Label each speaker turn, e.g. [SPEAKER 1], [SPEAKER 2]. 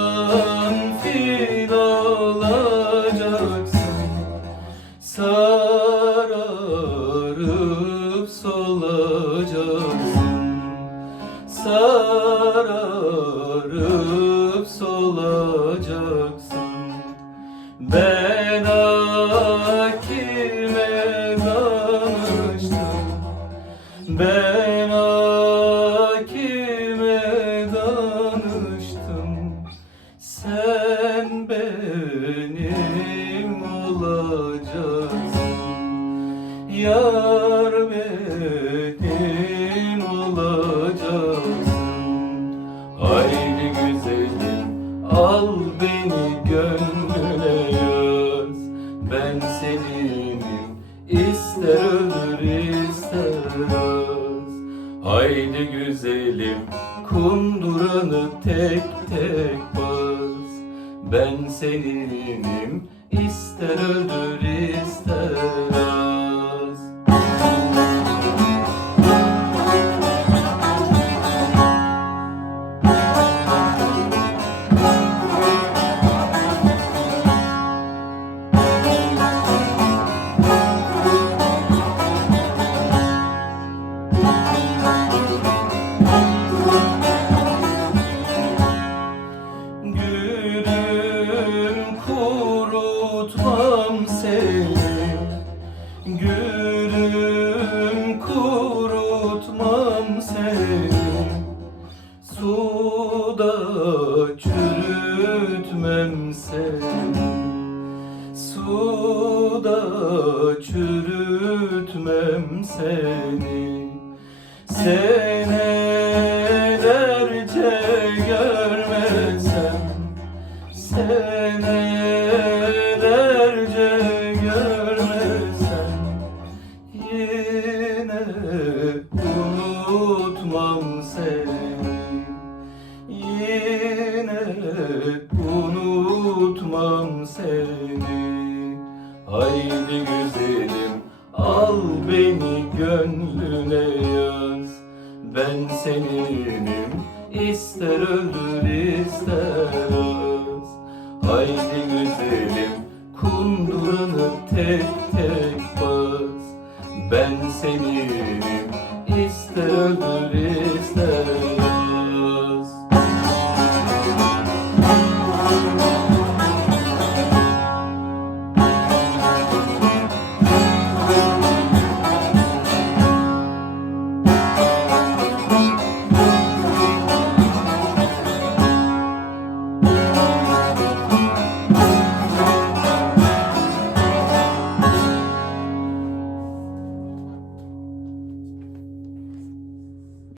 [SPEAKER 1] Karanfil olacaksın. Sararıp solacaksın. Sararıp solacaksın. Ben Haydi güzelim al beni gönlüne yaz. Ben seninim ister ölür ister az. Haydi güzelim kunduranı tek tek bas Ben seninim ister öldür ister az Gülüm kurutmam seni. Gülüm kurutmam seni. Suda çürütmem seni. Suda çürütmem seni. Senelerce görmesem Senelerce görmesem Yine unutmam seni. Yine unutmam seni. Haydi güzelim al beni gönlüne yaz. Ben seninim ister öldür ister Haydi güzelim kundurana tek tek bas. Ben seninim ister öldür ister